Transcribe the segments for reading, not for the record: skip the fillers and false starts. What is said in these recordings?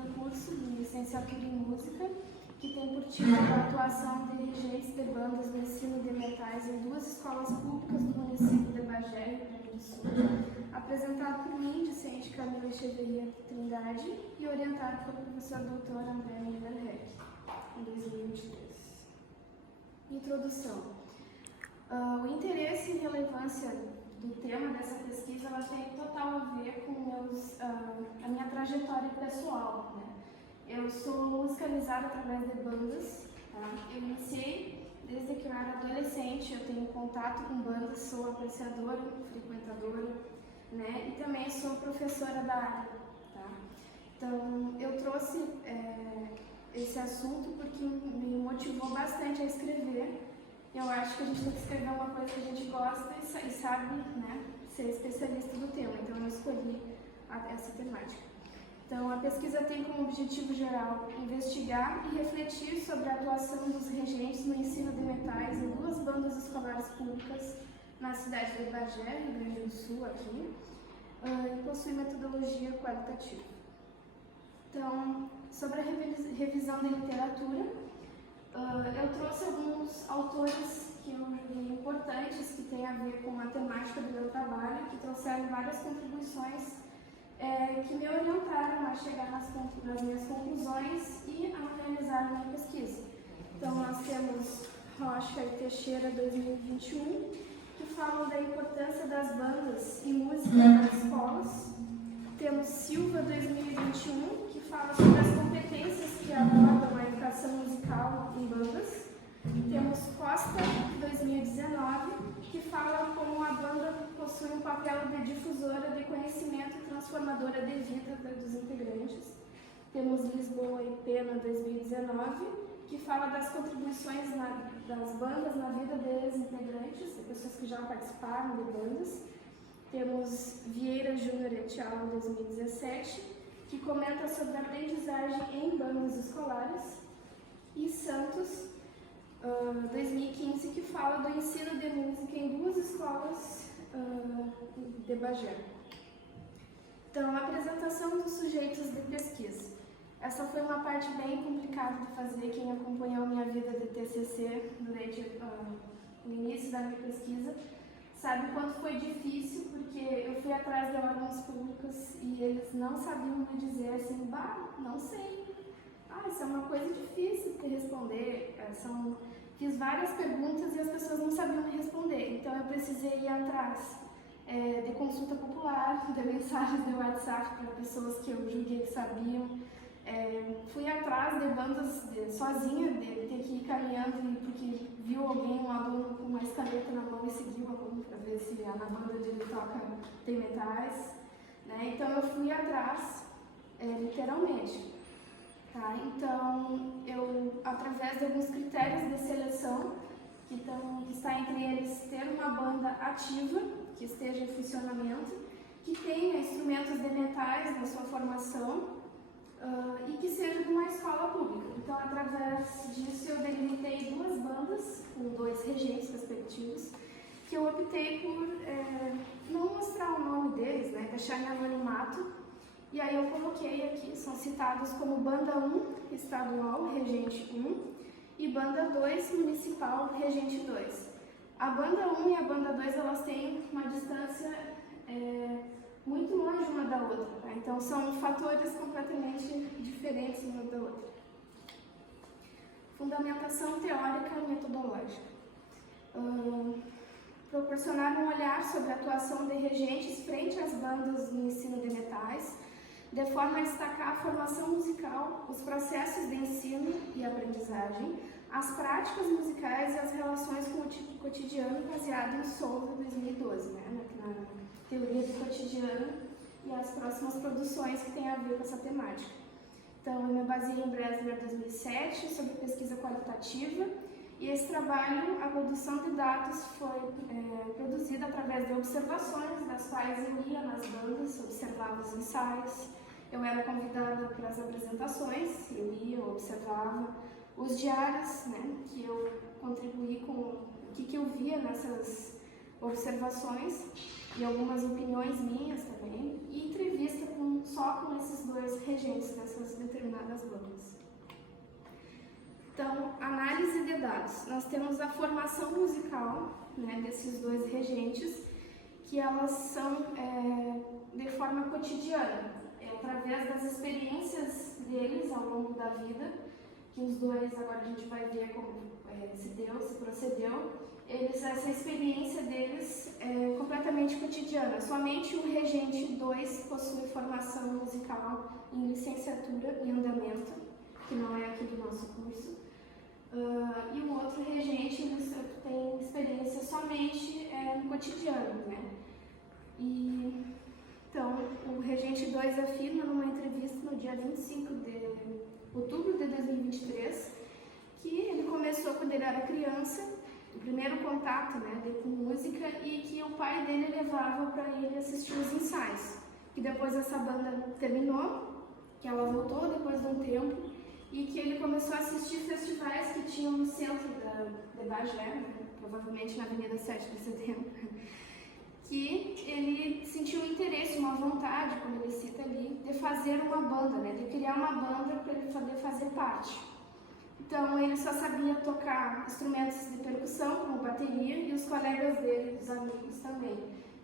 do curso de licenciatura em música, que tem por título a atuação de regentes de bandas no ensino de metais em 2 escolas públicas do município de Bagé, Rio Grande do Sul, apresentado por mim, discente Camila Echeverria Trindade, e orientado pelo professor Dr. André Miller-Heck, em 2023. Introdução. O interesse e relevância do tema dessa pesquisa ela tem total a ver com a minha trajetória pessoal, né? Eu sou musicalizada através de bandas, tá? Eu iniciei desde que eu era adolescente, eu tenho contato com bandas, sou apreciadora, frequentadora, né? E também sou professora da área, tá? Então, eu trouxe esse assunto porque me motivou bastante a escrever. Eu acho que a gente tem que escrever uma coisa que a gente gosta e sabe, né, ser especialista do tema, então eu escolhi essa temática. Então, a pesquisa tem como objetivo geral investigar e refletir sobre a atuação dos regentes no ensino de metais em 2 bandas escolares públicas na cidade de Bagé, Rio Grande do Sul, aqui, e possui metodologia qualitativa. Então, sobre a revisão da literatura, eu trouxe alguns autores que eu julguei importantes, que têm a ver com a temática do meu trabalho, que trouxeram várias contribuições que me orientaram a chegar nas minhas conclusões e a realizar a minha pesquisa. Então, nós temos Rocha e Teixeira 2021, que falam da importância das bandas e música nas escolas. Temos Silva 2021, que fala sobre as competências que abordam a educação musical em bandas. Temos Costa 2019, que fala como a banda possui um papel de difusora de conhecimento e transformadora de vida dos integrantes. Temos Lisboa e Pena 2019, que fala das contribuições das bandas na vida dos integrantes, de pessoas que já participaram de bandas. Temos Vieira Júnior et al. 2017, que comenta sobre a aprendizagem em bandas escolares. E Santos 2015, que fala do ensino de música em 2 escolas de Bagé. Então, a apresentação dos sujeitos de pesquisa. Essa foi uma parte bem complicada de fazer. Quem acompanhou minha vida de TCC durante o início da minha pesquisa sabe o quanto foi difícil, porque eu fui atrás de órgãos públicos e eles não sabiam me dizer assim, não sei. Isso é uma coisa difícil de responder. Fiz várias perguntas e as pessoas não sabiam me responder. Então, eu precisei ir atrás de consulta popular, de mensagens de WhatsApp para pessoas que eu julguei que sabiam. Fui atrás de bandas sozinha, de ter que ir caminhando, porque viu um aluno com uma escaleta na mão e seguiu o aluno para ver se na banda onde ele toca tem metais. Né? Então, eu fui atrás, literalmente. Tá? Então, eu, através de alguns critérios de seleção, que está entre eles ter uma banda ativa, que esteja em funcionamento, que tenha instrumentos de metais na sua formação e que seja de uma escola pública. Então, através disso, eu delimitei 2 bandas, com 2 regentes respectivos, que eu optei por não mostrar o nome deles, né, deixar em anonimato. E aí eu coloquei aqui, são citados como Banda 1, Estadual, Regente 1, e Banda 2, Municipal, Regente 2. A Banda 1 e a Banda 2, elas têm uma distância muito longe uma da outra, tá? Então são fatores completamente diferentes uma da outra. Fundamentação teórica e metodológica. Proporcionar um olhar sobre a atuação de regentes frente às bandas no ensino de metais, de forma a destacar a formação musical, os processos de ensino e aprendizagem, as práticas musicais e as relações com o cotidiano, baseado em Souza 2012, né, na teoria do cotidiano e as próximas produções que têm a ver com essa temática. Então, eu me baseei em Bresler 2007 sobre pesquisa qualitativa, e esse trabalho, a produção de dados, foi produzida através de observações, das quais eu ia nas bandas, observava os ensaios, eu era convidada para as apresentações, eu ia, eu observava os diários, né, que eu contribuí com o que eu via observações e algumas opiniões minhas também, e entrevista só com esses dois regentes dessas determinadas bandas. Então, análise de dados. Nós temos a formação musical, né, desses dois regentes, que elas são de forma cotidiana, através das experiências deles ao longo da vida, que os dois, agora a gente vai ver como se deu, se procedeu, essa experiência deles é completamente cotidiana. Somente o regente 2 possui formação musical em licenciatura em andamento, que não é aqui do nosso curso, e o outro regente tem experiência somente no cotidiano, né? Então, o regente 2 afirma numa entrevista no dia 25 de outubro de 2023 que ele começou quando ele era criança, o primeiro contato, né, com música, e que o pai dele levava para ele assistir os ensaios. Que depois essa banda terminou, que ela voltou depois de um tempo, e que ele começou a assistir festivais que tinham no centro de Bagé, né, provavelmente na Avenida 7 de Setembro, que ele sentiu um interesse, uma vontade, como ele cita ali, de fazer uma banda, né, de criar uma banda para ele poder fazer parte. Então, ele só sabia tocar instrumentos de percussão, como bateria, e os colegas dele, os amigos também.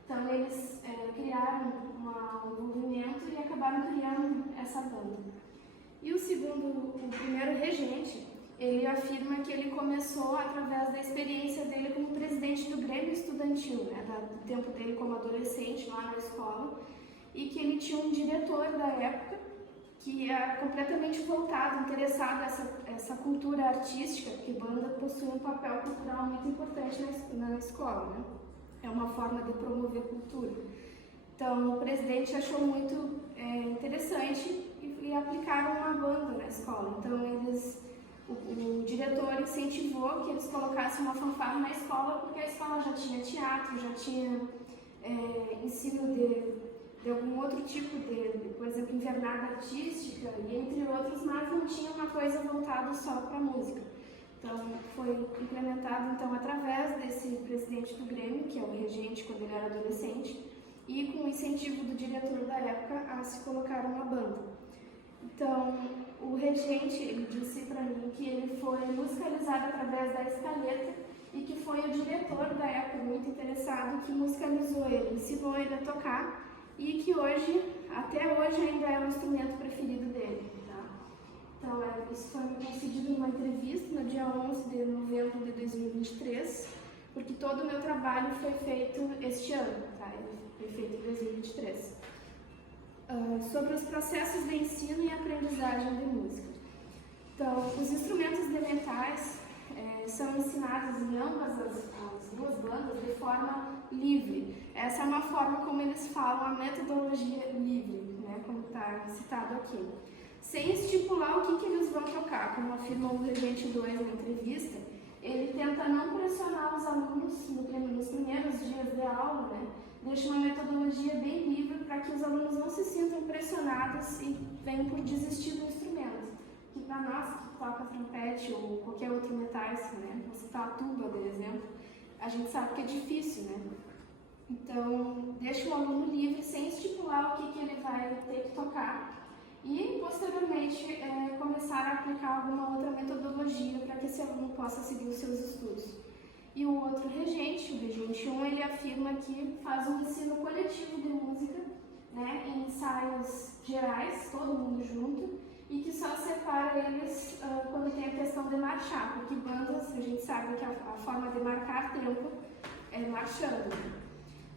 Então, eles criaram um movimento e acabaram criando essa banda. E o primeiro regente, ele afirma que ele começou através da experiência dele como presidente do Grêmio Estudantil, né, do tempo dele como adolescente lá na escola, e que ele tinha um diretor da época que era completamente voltado, interessado essa cultura artística, porque banda possui um papel cultural muito importante na escola, né? É uma forma de promover cultura. Então, o presidente achou muito interessante e aplicaram uma banda na escola. Então, o diretor incentivou que eles colocassem uma fanfarra na escola, porque a escola já tinha teatro, já tinha ensino de algum outro tipo por exemplo, invernada artística, e entre outros, mas não tinha uma coisa voltada só para a música. Então, foi implementado então, através desse presidente do Grêmio, que é o regente quando ele era adolescente, e com o incentivo do diretor da época a se colocar uma banda. Então, o regente, ele disse para mim que ele foi musicalizado através da escaleta e que foi o diretor da época, muito interessado, que musicalizou ele, ensinou ele a tocar, e que até hoje ainda é o instrumento preferido dele. Tá? Então, isso foi me concedido numa entrevista no dia 11 de novembro de 2023, porque todo o meu trabalho foi feito este ano, tá? Ele foi feito em 2023. Sobre os processos de ensino e aprendizagem de música. Então, os instrumentos de metais são ensinados em ambas as duas bandas de forma livre. Essa é uma forma como eles falam, a metodologia livre, né, como está citado aqui. Sem estipular o que eles vão tocar, como afirma o regente 2 na entrevista, ele tenta não pressionar os alunos nos primeiros dias de aula, né, deixa uma metodologia bem livre para que os alunos não se sintam pressionados e venham por desistir do instrumento. Que para nós que toca trompete ou qualquer outro metais, né, vou citar a tuba, por exemplo, a gente sabe que é difícil, né? Então, deixa o aluno livre sem estipular o que ele vai ter que tocar e, posteriormente, começar a aplicar alguma outra metodologia para que esse aluno possa seguir os seus estudos. E o outro regente, o regente 1, ele afirma que faz um ensino coletivo de música, né, em ensaios gerais, todo mundo junto, e que só separa eles quando tem a questão de marchar, porque bandas, a gente sabe que a forma de marcar tempo é marchando.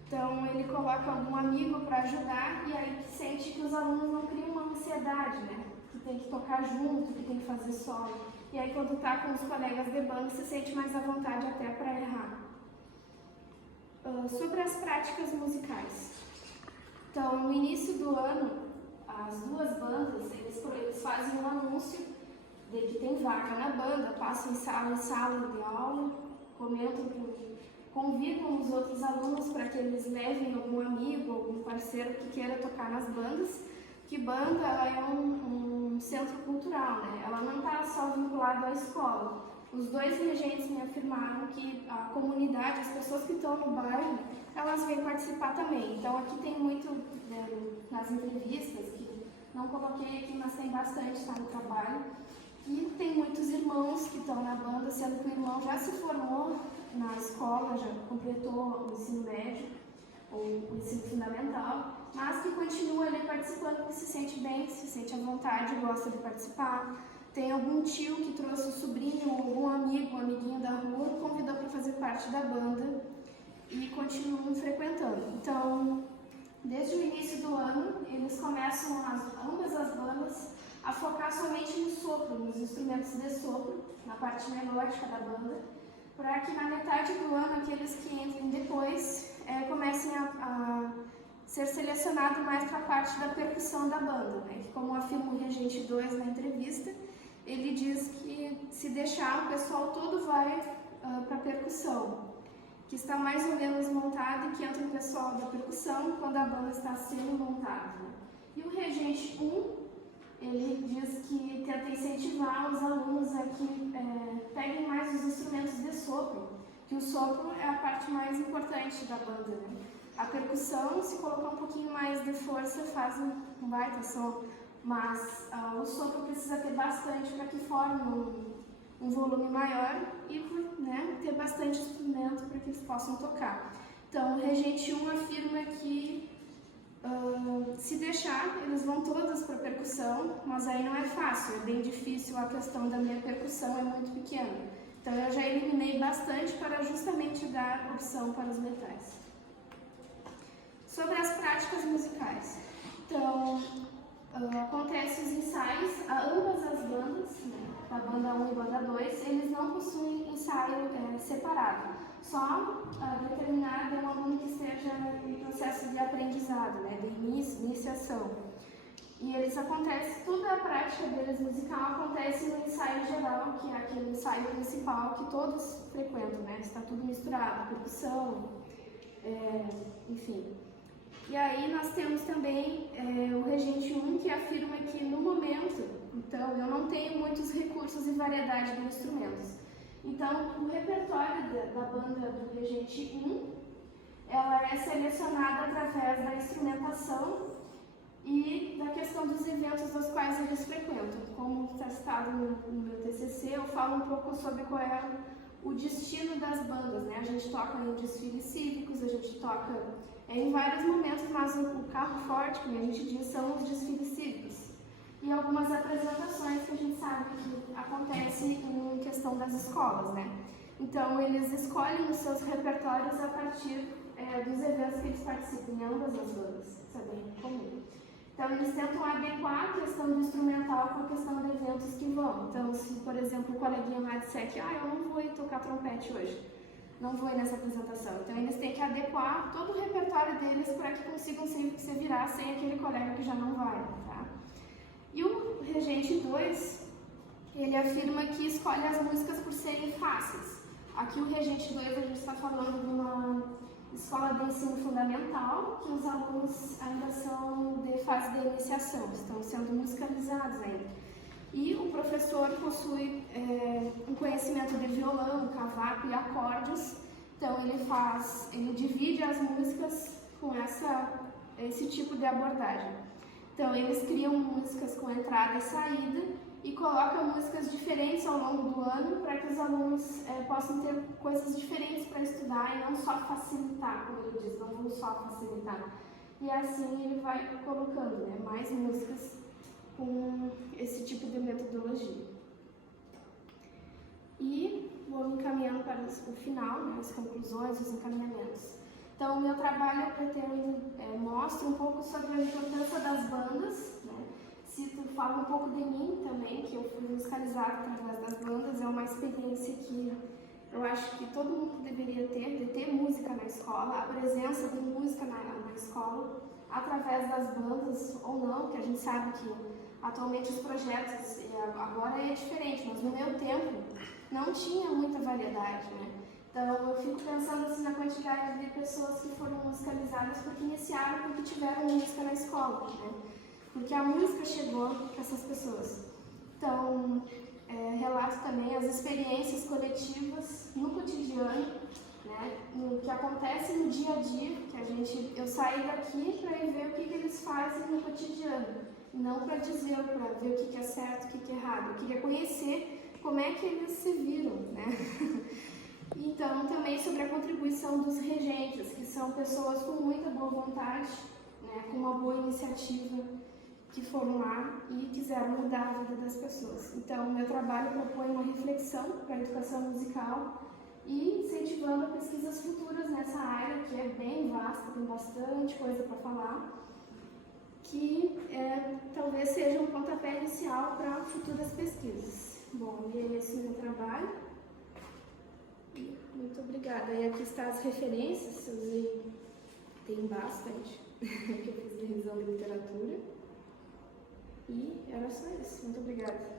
Então, ele coloca algum amigo para ajudar e aí sente que os alunos não criam uma ansiedade, né? Que tem que tocar junto, que tem que fazer solo. E aí, quando está com os colegas de banda, se sente mais à vontade até para errar. Sobre as práticas musicais. Então, no início do ano, as duas bandas, eles fazem um anúncio de que tem vaga na banda, passam em sala de aula, convidam os outros alunos para que eles levem algum amigo, algum parceiro que queira tocar nas bandas, que banda ela é um centro cultural, né? Ela não está só vinculada à escola. Os dois regentes me afirmaram que a comunidade, as pessoas que estão no bairro, elas vêm participar também. Então aqui tem muito, nas entrevistas, que não coloquei aqui, mas tem bastante, está no trabalho. E tem muitos irmãos que estão na banda, sendo que o irmão já se formou na escola, já completou o ensino médio, ou o ensino fundamental, mas que continua ali participando porque se sente bem, se sente à vontade, gosta de participar. Tem algum tio que trouxe o sobrinho, ou algum amigo, um amiguinho da rua, convidou para fazer parte da banda e continuam frequentando. Então, desde o início do ano, eles começam, ambas as bandas, a focar somente no sopro, nos instrumentos de sopro, na parte melódica da banda, para que na metade do ano, aqueles que entrem depois, comecem a ser selecionados mais para a parte da percussão da banda, né? Que, como afirma o Regente 2 na entrevista, ele diz que se deixar, o pessoal todo vai para a percussão, que está mais ou menos montado e que entra o pessoal da percussão quando a banda está sendo montada. Né? E o Regente 1, ele diz que tenta incentivar os alunos a que peguem mais os instrumentos de sopro, que o sopro é a parte mais importante da banda. Né? A percussão, se colocar um pouquinho mais de força, faz um baita som, mas o sopro precisa ter bastante para que forme um volume maior e ter bastante instrumento para que eles possam tocar. Então, o Regente 1 afirma que se deixar, eles vão todos para a percussão, mas aí não é fácil, é bem difícil, a questão da minha percussão é muito pequena. Então eu já eliminei bastante para justamente dar opção para os metais. Sobre as práticas musicais. Então, acontece os ensaios, ambas as bandas, né, da banda 1 e banda 2, eles não possuem ensaio separado. Só determinar um aluno que esteja em processo de aprendizado, né, de iniciação. E eles acontecem, toda a prática deles musical acontece no ensaio geral, que é aquele ensaio principal que todos frequentam, né, está tudo misturado, percussão, enfim. E aí nós temos também o Regente 1, que afirma que no momento, então eu não tenho muitos recursos e variedade de instrumentos. Então, o repertório da banda do Regente 1, ela é selecionada através da instrumentação e da questão dos eventos aos quais eles frequentam. Como está citado no meu TCC, eu falo um pouco sobre qual é o destino das bandas, né? A gente toca em desfiles cívicos, a gente toca em vários momentos, mas o carro forte, como a gente diz, são os desfiles cívicos. E algumas apresentações que a gente sabe que acontecem em questão das escolas, né? Então, eles escolhem os seus repertórios a partir dos eventos que eles participam, em ambas as bandas, isso é bem comum. Então, eles tentam adequar a questão do instrumental com a questão de eventos que vão. Então, se, por exemplo, o coleguinha lá disser que eu não vou ir tocar trompete hoje, não vou ir nessa apresentação. Então, eles têm que adequar todo o repertório deles para que consigam se virar sem aquele colega que já não vai, tá? E o Regente 2, ele afirma que escolhe as músicas por serem fáceis. Aqui o Regente 2, a gente está falando de uma escola de ensino fundamental, que os alunos ainda são de fase de iniciação, estão sendo musicalizados ainda. E o professor possui um conhecimento de violão, cavaco e acordes, então ele divide as músicas com esse tipo de abordagem. Então eles criam músicas com entrada e saída e colocam músicas diferentes ao longo do ano para que os alunos possam ter coisas diferentes para estudar e não só facilitar, como ele diz, não vamos só facilitar. E assim ele vai colocando mais músicas com esse tipo de metodologia. E vou me encaminhando para o final, as conclusões, os encaminhamentos. Então, o meu trabalho mostra um pouco sobre a importância das bandas, né? Falo um pouco de mim também, que eu fui musicalizada através das bandas, é uma experiência que eu acho que todo mundo deveria ter, de ter música na escola, a presença de música na escola, através das bandas ou não, que a gente sabe que atualmente os projetos, agora é diferente, mas no meu tempo não tinha muita variedade, né? Então eu fico pensando assim na quantidade de pessoas que foram musicalizadas porque iniciaram, porque tiveram música na escola, né? Porque a música chegou para essas pessoas. Então, relato também as experiências coletivas no cotidiano, né, no que acontece no dia a dia, que eu saí daqui para ir ver o que eles fazem no cotidiano, não para dizer, para ver o que é certo, o que é errado. Eu queria conhecer como é que eles se viram, né? Então, também sobre a contribuição dos regentes, que são pessoas com muita boa vontade, né, com uma boa iniciativa, que foram lá e quiseram mudar a vida das pessoas. Então, meu trabalho propõe uma reflexão para a educação musical e incentivando pesquisas futuras nessa área, que é bem vasta, tem bastante coisa para falar, que talvez seja um pontapé inicial para futuras pesquisas. Bom, e é esse o meu trabalho. Muito obrigada. E aqui estão as referências, eu usei, tem bastante, que eu fiz revisão de literatura. E era só isso. Muito obrigada.